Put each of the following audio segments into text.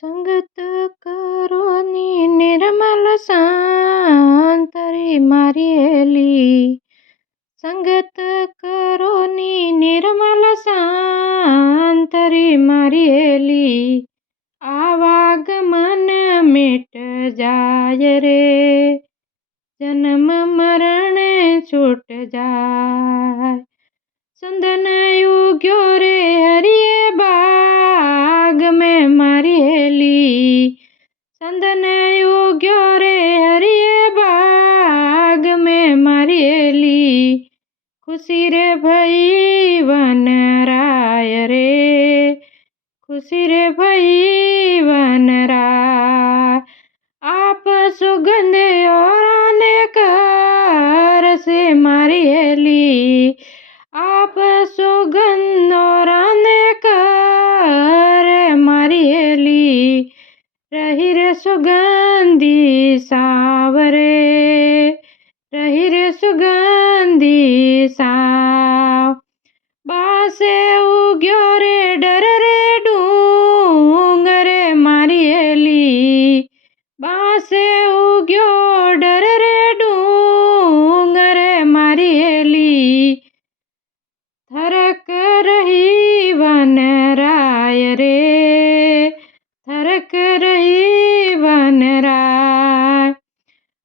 સંગત કરોની નિર્મલ શાંતરી મારી હેલી. સંગત કરોની નિર્મલ શાંતરી મારી હેલી. આવાગમન મિટ જાય રે, જન્મ મરણ છૂટ જાય. સંદન યુગ્યો રે હરિએ બાગ મેં મારી હેલી. સંદન યુગ્યો રે હરિએ બાગ મેં મારી હેલી. ખુશી રે ભઈ વનરાય રે, ખુશી રે ભઈ વનરાય. આપ સુગંધ ઓરાને કરશે મારી હેલી. આપ સુગંધ ઓરાને કરે મારી હેલી. રહી રે સુગંધી સાવરે, રહી રે સુગંધી સાવ. બાસે ઉગ્યો રે ડર રે ડુંગરે મારી હેલી. બાસે ઉગ્યો ડર રે ડુંગરે મારી હેલી. થરક રહી વનરાય રે, થરક રહી વનરાય.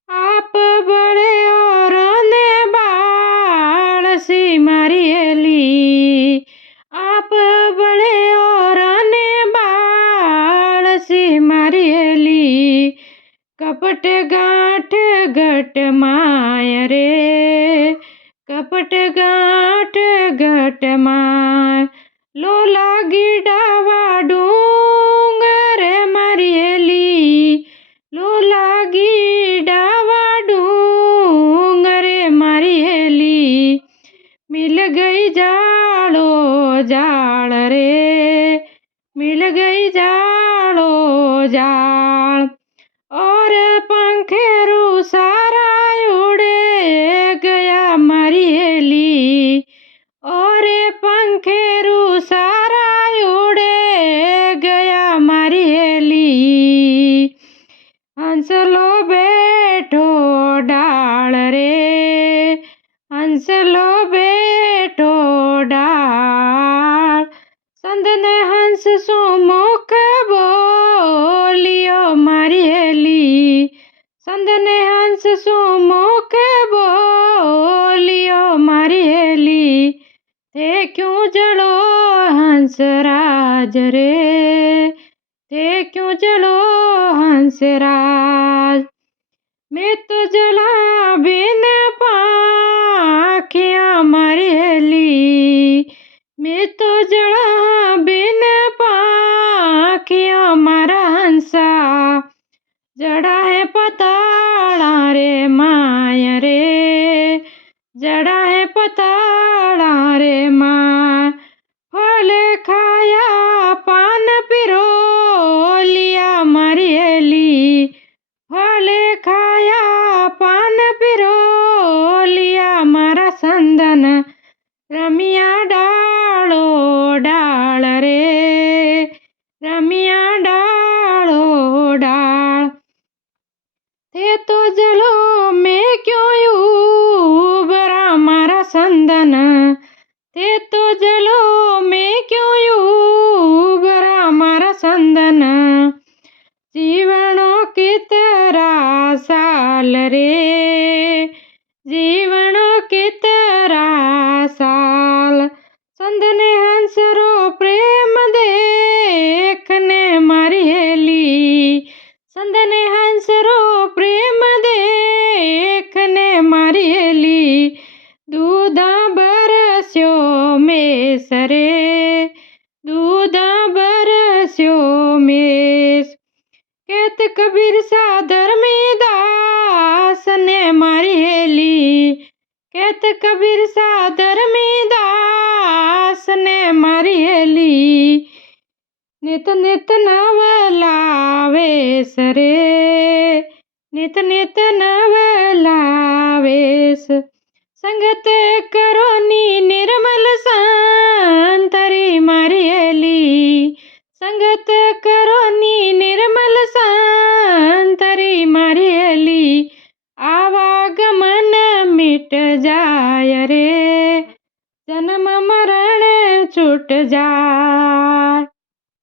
આપ બળે ઓરોને બાળસી મારી હેલી. આપ બળે ઓરોને બાળસી મારી હેલી. કપટ ગાંઠ ઘટ માય રે, કપટ ગાંઠ ઘટ માય. લોલા ગીડાવા ડુંગરે મારી હેલી. લોલા ગીડાવા ડુંગરે મારી હેલી. મિલ ગઈ જાળો જાળ રે, મિલ ગઈ જાળો જાળ. और पंखेरू सारा उड़े गया मारी हेली. और पंखेरू सारा उड़े गया मारी हेली. हंसलो बैठो डाल रे, हंसलो बैठो डाल. संदने हंस सुमुख बोलियो मारी हेली. संदने हंस सुमुख बोलियो मारी हेली. ते क्यों जलो हंसराज रे, ते क्यों जलो हंसराज. मैं तो जला बिन पाखियाँ मारी हेली. मैं तो जला बिन पाखियाँ मारा हंसा. जड़ा है पताड़ा रे माय रे, जड़ा है पताड़ा रे माय. फल खाया पान पिरो लिया मारी हेली. फल खाया पान पिरो लिया मारा संदन. रमिया डालो डाल रे, रमिया डालो डाल. ते तो जलो मैं क्यों यूबरा मारा संदन. ते तो जलो मैं क्यों यूबरा मारा संदन. जीवनो की तरह साल रे, जीवनो की तरह साल. संदने हंस रो प्रेम देखने मारी हेली. संदने हंस रो प्रेम देखने मारी हेली. दूधा बरस्यो मेस रे, दूधा बरस्यो मेस. कहत कबीर सा धर्मीदास ने मारी हेली. कहत कबीर सा धर्मीदास ने मारी हेली. नित नित नव लावेश रे, नित नित नव लावेश. संगत करोनी निर्मल शांतरी मारी हेली. સંગત કરોની નિર્મલ સંતરી મારી અલી આવાગમન મિટ જાય રે જન્મ મરણ છૂટ જાય.